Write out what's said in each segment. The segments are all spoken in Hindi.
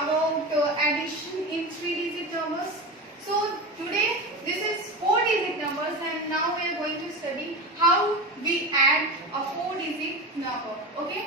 about addition in 3-digit numbers. So today this is 4-digit numbers, and now we are going to study how we add a 4-digit number. Okay.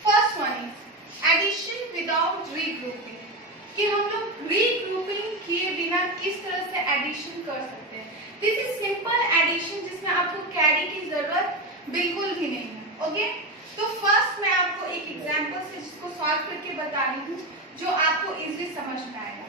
First one is addition without regrouping. कि हम लोग regrouping किए बिना किस तरह से addition कर सकते हैं. This is simple addition जिसमें आपको carry की जरूरत बिल्कुल भी नहीं है. Okay. तो फर्स्ट मैं आपको एक एग्जांपल से जिसको सॉल्व करके बता रही हूँ जो आपको इजीली समझ में आएगा.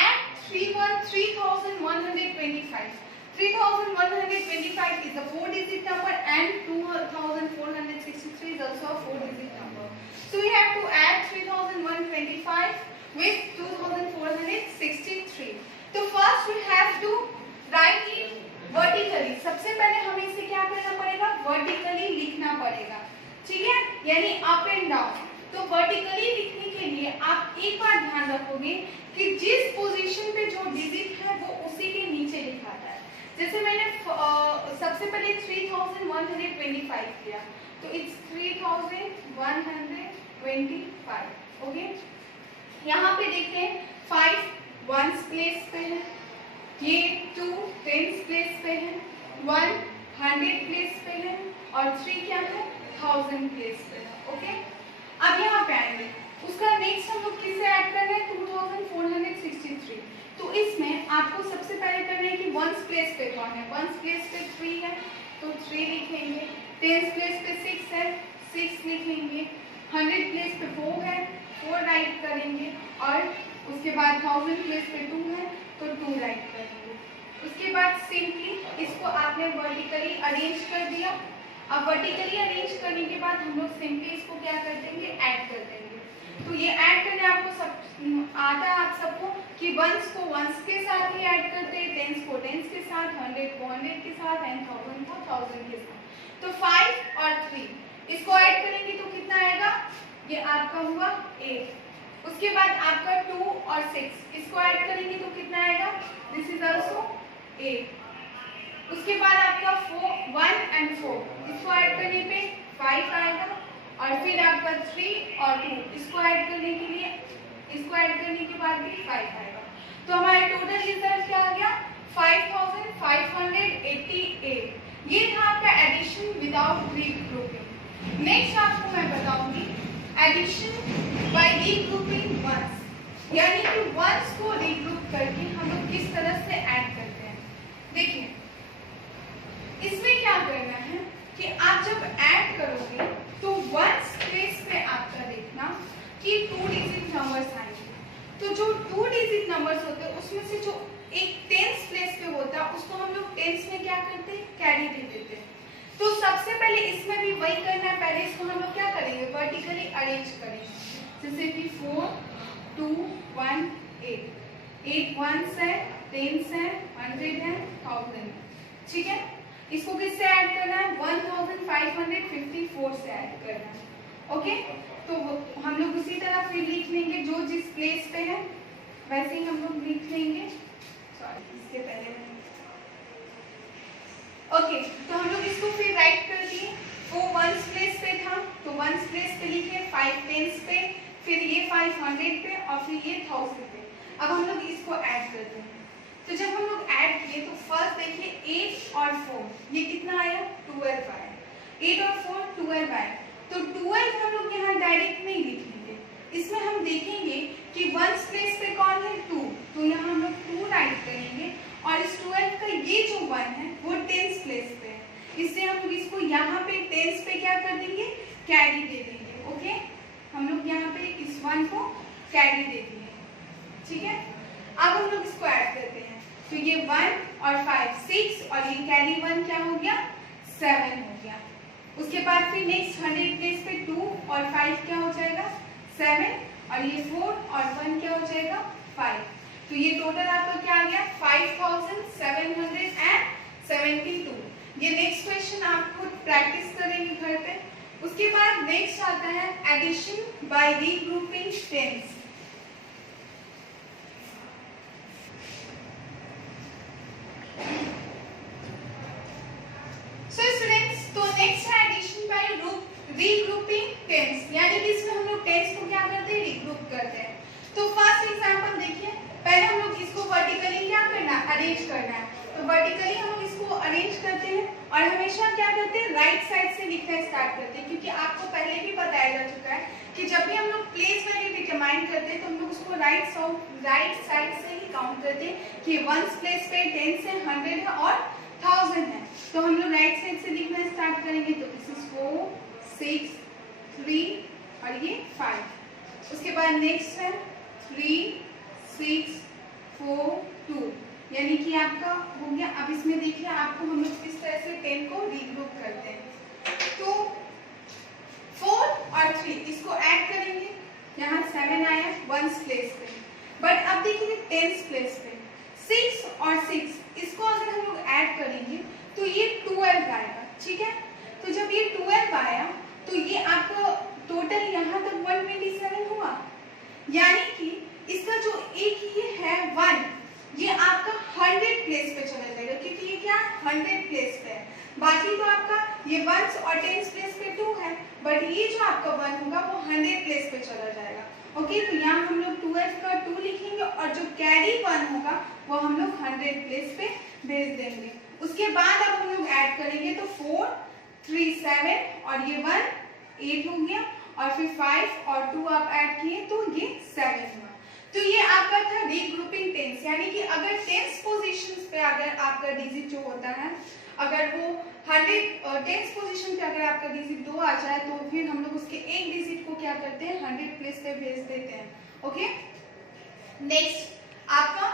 Add 3125. 3125 is a 4-digit number and 2463 is also a 4-digit number. So we have to add 3125 with 2463. So first we have to write it vertically. सबसे पहले हमें इसे क्या करना पड़ेगा? Vertically लिखना पड़ेगा. ठीक है, यानी अप एंड डाउन. तो वर्टिकली लिखने के लिए आप एक बार ध्यान रखोगे कि जिस पोजीशन पे जो डिजिट है वो उसी के नीचे लिखा जाता है. जैसे मैंने सबसे पहले 3125 किया तो इट्स 3125. ओके, यहाँ पे देखते हैं 5 वंस प्लेस पे है, ये 2 टेंस प्लेस पे है, 1 100 प्लेस पे है और 3 क्या है 1000 प्लेस पे है. ओके, अब यहाँ पे आएंगे. उसका नेक्स्ट हम लोग किससे ऐड कर रहे हैं? 2463. तो इसमें आपको सबसे पहले करना है कि वंस प्लेस पे कौन है. वंस प्लेस पे 3 है तो 3 लिखेंगे. टेंस प्लेस पे 6 है, 6 लिखेंगे. 100 प्लेस पे 4 है, 4 राइट करेंगे. और उसके बाद 1000 प्लेस पे 2 है तो 2 राइट करेंगे. उसके बाद सिंपली इसको आपने वर्टिकली अरेंज कर दिया. अब वर्टिकली अरेंज करने के बाद हम लोग सिंपली इसको क्या कर देंगे? ऐड कर देंगे. तो ये ऐड करने आपको सब आता है आप सबको कि वंस को वंस के साथ ही ऐड करते हैं, टेंस को टेंस के साथ, 100 को 100 के साथ एंड 1000 को 1000 के साथ. तो 5 और 3 इसको ऐड करेंगे तो कितना आएगा? ये आपका हुआ 8. उसके बाद आपका 2 और 6 इसको ऐड करेंगे तो कितना आएगा? This is also 8. उसके बाद आपका 1 एंड 4 इसको ऐड करने पे 5 आएगा. और फिर आपका 3 और 2 इसको ऐड करने के लिए इसको ऐड करने के बाद भी 5 आएगा. तो हमारा टोटल रिजल्ट क्या आ गया? 5588. ये था आपका एडिशन विदाउट रीग्रुपिंग. नेक्स्ट आपको मैं बताऊंगी एडिशन बाय रीग्रुपिंग वंस, यानी कि वंस को रीग्रुप करके हम लोग किस तरह से ऐड करते हैं. देखिए इसमें क्या करना है कि आप जब ऐड करोगे तो वंस प्लेस पे आपका देखना कि 2-digit नंबर्स आएंगे. तो जो 2-digit नंबर्स होते हैं उसमें से जो एक टेंस प्लेस पे होता है उसको हम लोग टेंस में क्या करते हैं? कैरी दे देते हैं. तो सबसे पहले इसमें भी वही करना है. पहले इसको हम लोग क्या करेंगे? वर्टिकली अरेंज करेंगे. जैसे कि 4 2 1 8 8 वंस है, टेंस है, 100 है, 1000. ठीक है, इसको किससे ऐड करना है? 1554 से ऐड करना है. ओके, तो हम लोग उसी तरह फिर लिख लेंगे जो जिस प्लेस पे है वैसे ही हम लोग लिख लेंगे. सॉरी, इसके पहले ओके, तो हम लोग इसको फिर राइट कर दिए. वो वंस प्लेस पे था तो वंस प्लेस पे लिखे, 5 टेंस पे, फिर ये 500 पे और फिर ये 1000 पे. अब हम लोग इसको ऐड करते हैं. तो जब हम लोग ऐड किए तो फर्स्ट देखिए 8 और 4 ये कितना आया? 12 आया. 8 और 4 12 आया. तो 12 हम लोग यहाँ डायरेक्ट नहीं लिखेंगे. इसमें हम देखेंगे कि वंस प्लेस पे कौन है? 2. तो यहाँ हम लोग 2 राइट करेंगे और इस 12 का ये जो 1 है वो टेंस प्लेस पे है, इसलिए हम लोग इसको यहाँ पे टेंस पे क्या कर देंगे? कैरी दे देंगे. ओके, हम लोग यहाँ पे इस 1 को कैरी दे देंगे. ठीक है, अब हम लोग इसको ऐड करते हैं. तो ये 1 और 5 6 और ये कैरी 1 क्या हो गया? 7 हो गया. उसके बाद फिर नेक्स्ट 100 प्लेस पे 2 और 5 क्या हो जाएगा? 7 और ये 4 और 1 क्या हो जाएगा? 5. तो ये टोटल आपका क्या आ गया? 5772. ये नेक्स्ट क्वेश्चन आप खुद प्रैक्टिस करेंगे घर पे. उसके बाद नेक्स्ट आता है addition by regrouping tens. Next है एडिशन बाय रीग्रुपिंग टेंस, यानी कि इसमें हम लोग टेंस को क्या करते हैं? रीग्रुप करते हैं. तो और हमेशा क्या करते हैं, राइट साइड से लिखना स्टार्ट करते हैं, क्योंकि आपको पहले भी बताया जा चुका है कि जब भी हम लोग प्लेस वैल्यू डिटरमाइन करते हैं तो हम लोग उसको राइट साइड से ही काउंट करते हैं कि वंस प्लेस पे, टेंस है, 100 है और 1000 है। तो हम लोग राइट साइड से लिखना स्टार्ट करेंगे। तो दिस इज 4 6 3 और ये 5। उसके बाद नेक्स्ट है 3 6 4 2, यानी कि आपका हो गया। अब इसमें देखिए आपको हम लोग किस तरह से 10 को रीग्रुप करते हैं। तो 4 और 3 इसको ऐड करेंगे, यहाँ 7 आया वंस प्लेस पे, बट अब देखिए 10th प्लेस पे 6 और 6 इसको अगर हम लोग ऐड करेंगे तो ये 12 आएगा, ठीक है। तो जब ये 12 आया तो ये आपका टोटल यहाँ तक 127 हुआ, यानी कि इसका जो एक ये है 1, ये आपका 100 प्लेस पे चला जाएगा, क्योंकि ये क्या 100 प्लेस पे है। बाकी तो आपका ये 1s और 10s प्लेस पे 2 है, बट ये जो आपका 1 होगा वो 100 प्लेस पे चला जाएगा। ओके, तो यहाँ हम लोग 12 का 2 लिखेंगे और जो कैरी 1 होगा वो हम लोग 100 प्लेस पे भेज देंगे। उसके बाद अब हम लोग ऐड करेंगे तो 4 3 7 और ये 1 8 हो गया, और फिर 5 और 2 आप ऐड किए तो ये 7 हुआ। तो ये आपका था रीग्रुपिंग टेंस, यानी कि अगर टेंस पोजीशंस पे अगर आपका डिजिट जो होता है, अगर वो 100 टेंस पोजीशन पे अगर आपका डिजिट 2 आ जाए तो फिर हम लोग उसके एक डिजिट को क्या करते हैं 100 प्लेस पे भेज देते हैं। ओके, नेक्स्ट आपका,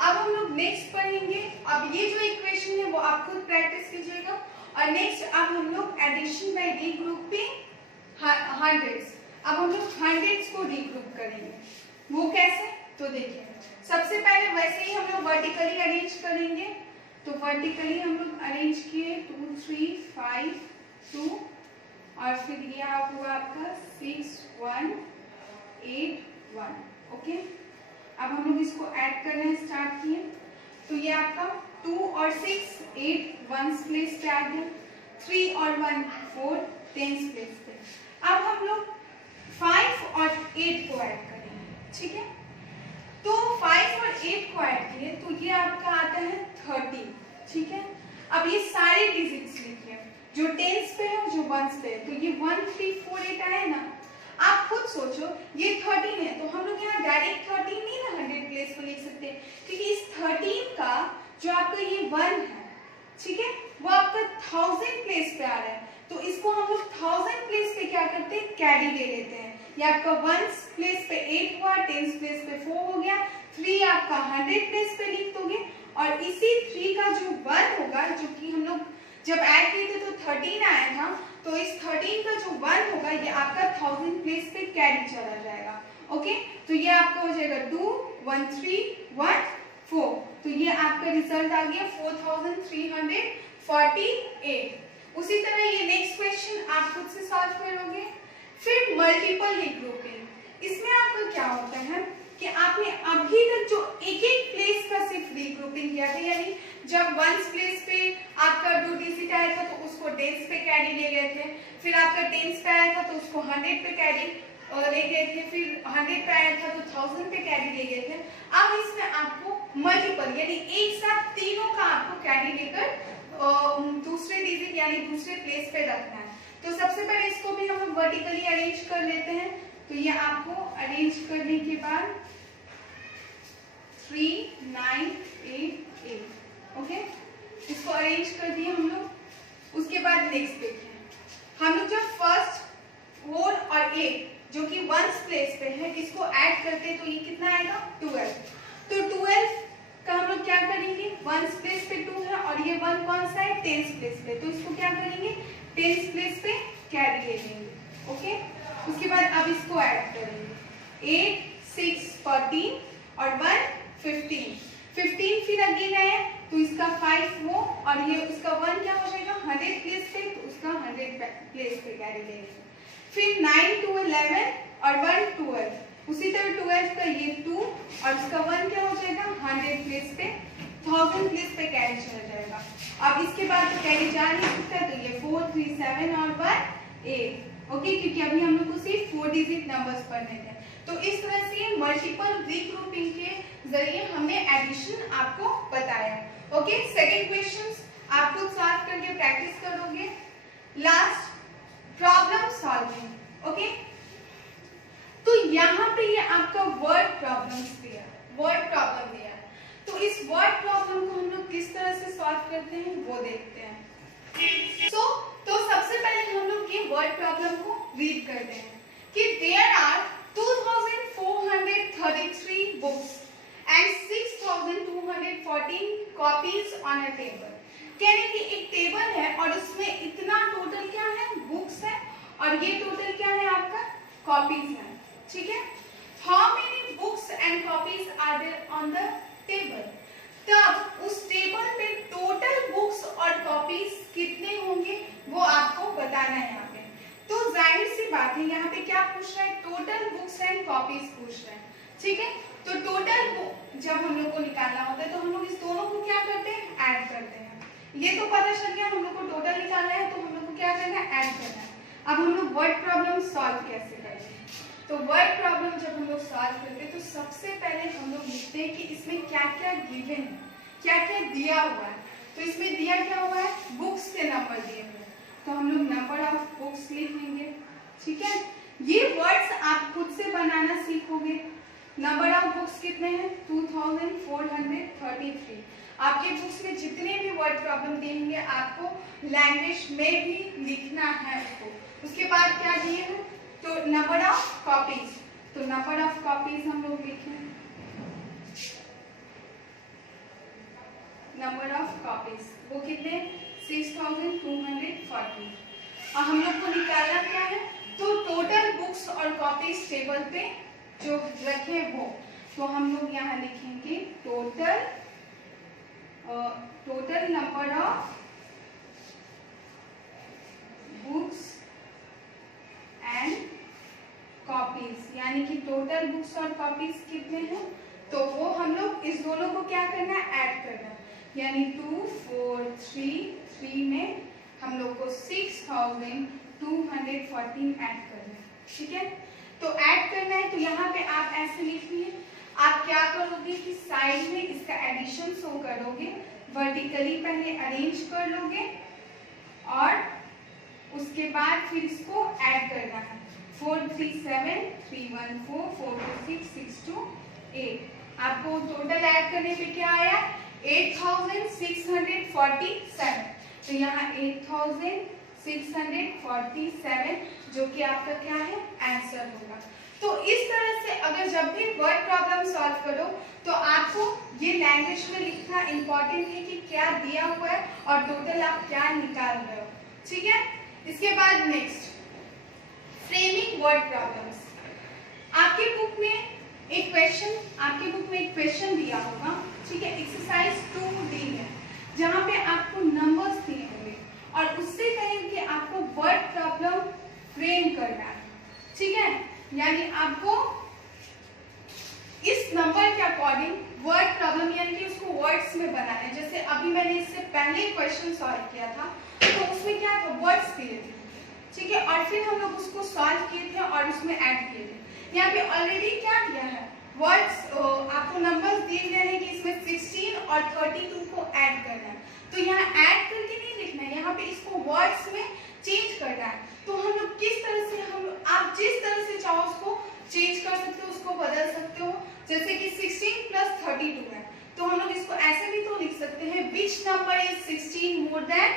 अब हम लोग नेक्स्ट पढ़ेंगे। अब ये जो इक्वेशन है वो आप खुद प्रैक्टिस कीजिएगा। और नेक्स्ट अब हम लोग एडिशन बाय रीग्रुपिंग हंड्रेड्स, अब हम लोग हंड्रेड्स को रीग्रुप करेंगे। वो कैसे, तो देखिए सबसे पहले वैसे ही हम लोग वर्टिकली अरेंज करेंगे। तो वर्टिकली हम लोग अरेंज किए 2 3 5 2 और फिर ये हुआ आपका 6 1 8 1। ओके, अब हम लोग इसको ऐड करना स्टार्ट किए तो ये आपका 2 और 6 8 1s प्लेस पे आ गया, 3 और 1 4 10s प्लेस पे। अब हम लोग 5 और 8 को ऐड करेंगे, ठीक है। तो 5 और 8 को ऐड किए तो ये आपका आता है 30, ठीक है। अब ये सारे डिजिट्स लिखिए, जो 10s पे है जो 1s पे है। तो ये 1 3 4 8 आए ना, आप खुद सोचो ये 13 है तो हम लोग यहाँ डायरेक्ट 13 नहीं ना 100 प्लेस पे लिख सकते, क्योंकि इस 13 का जो आपका ये 1 है, ठीक है, वो आपका 1000 प्लेस पे आ रहा है। तो इसको हम लोग 1000 प्लेस पे क्या करते हैं, कैरी ले लेते हैं। ये आपका 1s प्लेस पे 8 हुआ, 10s प्लेस पे 4 हो गया, 3 आपका 100 प्लेस पे लिख दोगे, और इसी 3 का जो 1 होगा, जो कि हम लोग जब ऐड किए थे तो 13 आया था, तो इस 13 का जो 1 होगा ये आपका 1000 प्लेस पे कैरी चला जाएगा। ओके, तो ये आपका हो जाएगा 2 1 3 1 4। तो ये आपका रिजल्ट आ गया 4348। उसी तरह ये नेक्स्ट क्वेश्चन आप खुद से सॉल्व करोगे। फिर मल्टीपल रीग्रुपिंग, इसमें आपका क्या होता है कि आपने अभी तक जो एक एक प्लेस का सिर्फ रीग्रुपिंग किया था, यानी जब 1s प्लेस पे आपका 2 डिजिट आया था तो उसको 10s पे कैरी ले गए थे, फिर आपका 10s पे आया था तो उसको 100 पे कैरी ले गए थे, फिर 100 पे आया था तो 1000 पे कैरी ले गए थे। अब इसमें आपको मल्टीपल यानी एक साथ तीनों का आपको कैरी लेकर दूसरे डिजिट यानी दूसरे प्लेस पे रखना है। तो सबसे पहले इसको भी हम वर्टिकली अरेंज कर लेते हैं। तो ये आपको अरेंज करने के बाद 3 9 8 8। ओके, इसको अरेंज कर दिए हम लोग। उसके बाद नेक्स्ट देखिए, हम लोग जब फर्स्ट 4 और 8 जो कि 1s प्लेस पे है इसको ऐड करते हैं तो ये कितना आएगा 12। तो 12 का हम लोग क्या करेंगे, 1s प्लेस पे 2 है और ये 1 कौन सा है 10s प्लेस पे, तो इसको क्या करेंगे 10s प्लेस पे कैरी ले लेंगे। ओके, उसके बाद अब इसको ऐड करेंगे 8 6 14 और 1 15 फिर अगेन आया तो इसका 5 वो और ये उसका 1 क्या हो जाएगा 100 प्लेस पे, तो उसका 100 प्लेस पे कैरी ले लेंगे। फिर 9 to 11 और 1 12, उसी तरह 12 का ये 2 और इसका 1 क्या हो जाएगा 100 प्लेस पे 1000 प्लेस पे कैरी चला जाएगा। अब इसके बाद तो कैरी जा नहीं सकता, तो ये 4 3 7 और 1 8। ओके, क्योंकि अभी हम लोग को सिर्फ 4 डिजिट नंबर्स पढ़ने थे। तो इस तरह से मल्टीपल रीग्रुपिंग के जरिए हमने एडिशन आपको बताया। ओके, सेकंड क्वेश्चन आप खुद सॉल्व करके प्रैक्टिस करोगे। Last problem solving. ओके, तो यहाँ पे ये आपका वर्ड प्रॉब्लम्स दिया, वर्ड प्रॉब्लम दिया। तो इस वर्ड प्रॉब्लम को हम लोग किस तरह से सॉल्व करते हैं वो देखते हैं। तो सबसे पहले हम लोग ये वर्ड प्रॉब्लम को रीड करते हैं कि there are 2433 books and 6214 copies on a table. यानी कि एक टेबल है और उसमें इतना टोटल क्या है, बुक्स है, और ये टोटल क्या है आपका, कॉपीज है। ठीक है, how many books and copies are there on the table. तब उस टेबल में टोटल बुक्स और कॉपीज कितने होंगे वो आपको बताना है यहाँ पे। तो जाहिर सी बात है यहाँ पे क्या पूछ रहा है, टोटल बुक्स एंड कॉपीज पूछ रहा है। ठीक है, तो टोटल जब हम लोग को निकालना होता है तो हम लोग इस दोनों को क्या करते हैं, ऐड करते हैं। ये तो पता चल गया हम लोग को टोटल निकालना है, तो हम लोग को क्या करना है, ऐड करना है। अब हम लोग वर्ड प्रॉब्लम सॉल्व कैसे करेंगे। तो वर्ड प्रॉब्लम जब हम लोग सॉल्व करते हैं तो सबसे पहले हम लोग लिखते हैं कि इसमें क्या क्या गिवन है, क्या क्या दिया हुआ है। तो इसमें दिया क्या हुआ है, बुक्स के नंबर दिए हुए हैं, तो हम लोग नंबर ऑफ बुक्स लिख लेंगे। ठीक है, ये वर्ड्स आप खुद से बनाना सीखोगे। नंबर ऑफ बुक्स कितने हैं, 2433। आपके बुक्स में जितने भी वर्ड प्रॉब्लम देंगे आपको लैंग्वेज में भी लिखना है उसको। उसके बाद क्या दिए हैं, तो नंबर ऑफ कॉपीज, तो नंबर ऑफ कॉपीज हम लोग लिखें, नंबर ऑफ कॉपीज वो कितने, 6240। और हम लोग को निकालना क्या है, तो टोटल बुक्स और कॉपीज टेबल पे जो रखे वो, तो हम लोग यहाँ लिखेंगे total number of books and copies, यानी कि टोटल बुक्स और कॉपीज कितने हैं, तो वो हम लोग इस दोनों को क्या करना है, ऐड करना है। यानी 2433 में हम लोग को 6214 ऐड करना है। ठीक है, तो ऐड करना है, तो यहाँ पे आप ऐसे लिखिए। आप क्या करोगे कि साइड में इसका एडिशन शो करोगे, वर्टिकली पहले अरेंज कर लोगे और उसके बाद फिर इसको ऐड करना है। 437 314 426 628। आपको टोटल ऐड करने पे क्या आया, 8647। तो यहाँ 8647 जो कि आपका क्या है, आंसर होगा। तो इस तरह से अगर जब भी वर्ड प्रॉब्लम सॉल्व करो तो आपको ये लैंग्वेज में लिखना इंपॉर्टेंट है कि क्या दिया हुआ है और टोटल आप क्या निकाल रहे हो। ठीक है, इसके बाद नेक्स्ट फ्रेमिंग वर्ड प्रॉब्लम्स। आपके बुक में एक क्वेश्चन दिया होगा। ठीक है, एक्सरसाइज 2D है जहाँ पे आपको नंबर्स दिए होंगे और उससे कहेंगे आपको वर्ड प्रॉब्लम फ्रेम करना है। ठीक है, यानी आपको इस नंबर के अकॉर्डिंग वर्ड प्रॉब्लम यानी कि उसको वर्ड्स में बनाना है। जैसे अभी मैंने इससे पहले क्वेश्चन सॉल्व किया था तो उसमें क्या था, वर्ड्स दिए थे। ठीक है, और फिर हम लोग उसको सॉल्व किए थे और उसमें ऐड किए थे। यहाँ पे ऑलरेडी क्या दिया है, वर्ड्स आपको नंबर्स दिए गए हैं कि इसमें 16 और 32 को ऐड करना है। तो यहाँ ऐड करके नहीं लिखना है, यहाँ पे इसको वर्ड्स में चेंज करना है। तो हम लोग किस तरह से, आप जिस तरह से चाहो उसको चेंज कर सकते हो, उसको बदल सकते हो। जैसे कि 16 + 32 है तो हम लोग इसको ऐसे भी तो लिख सकते हैं, which number is 16 more than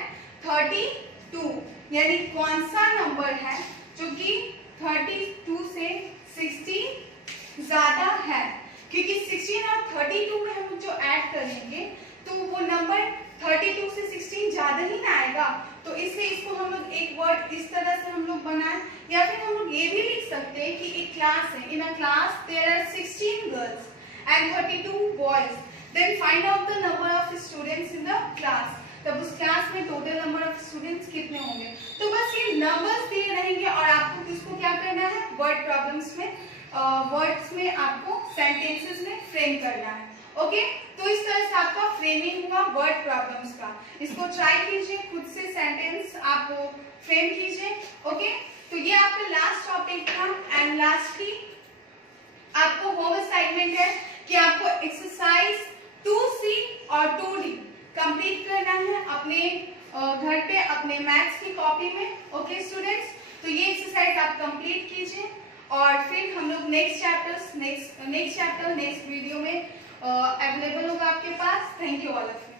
32। यानी कौन सा नंबर है जो कि 32 से 16 ज्यादा है, क्योंकि 16 और 32 में हम जो ऐड करेंगे तो वो नंबर 32 से 16 ज्यादा ही ना आएगा। तो इसलिए इसको हम लोग एक वर्ड इस तरह से हम लोग बनाएं, या फिर हम लोग ये भी लिख सकते हैं कि एक क्लास है, in a class there are 16 girls and 32 boys, then find out the number of students in the class. तब उस क्लास में टोटल नंबर ऑफ स्टूडेंट्स कितने होंगे। तो बस ये नंबर्स दिए रहेंगे और आपको इसको क्या करना है, वर्ड प्रॉब्लम्स में वर्ड्स में आपको सेंटेंसेस में फ्रेम करना है। ओके, तो इस तरह से आपका फ्रेमिंग हुआ वर्ड प्रॉब्लम्स का। इसको ट्राई कीजिए, खुद से सेंटेंस आप फ्रेम कीजिए। ओके, तो ये आपका लास्ट टॉपिक था। एंड लास्टली आपको होम असाइनमेंट है कि आपको एक्सरसाइज 2C और 2D कंप्लीट करना है अपने घर पे अपने मैथ्स की कॉपी में। ओके स्टूडेंट्स, तो ये एक्सरसाइज आप कंप्लीट कीजिए और फिर हम लोग नेक्स्ट चैप्टर नेक्स्ट वीडियो में अवेलेबल होगा आपके पास। Thank you all of you.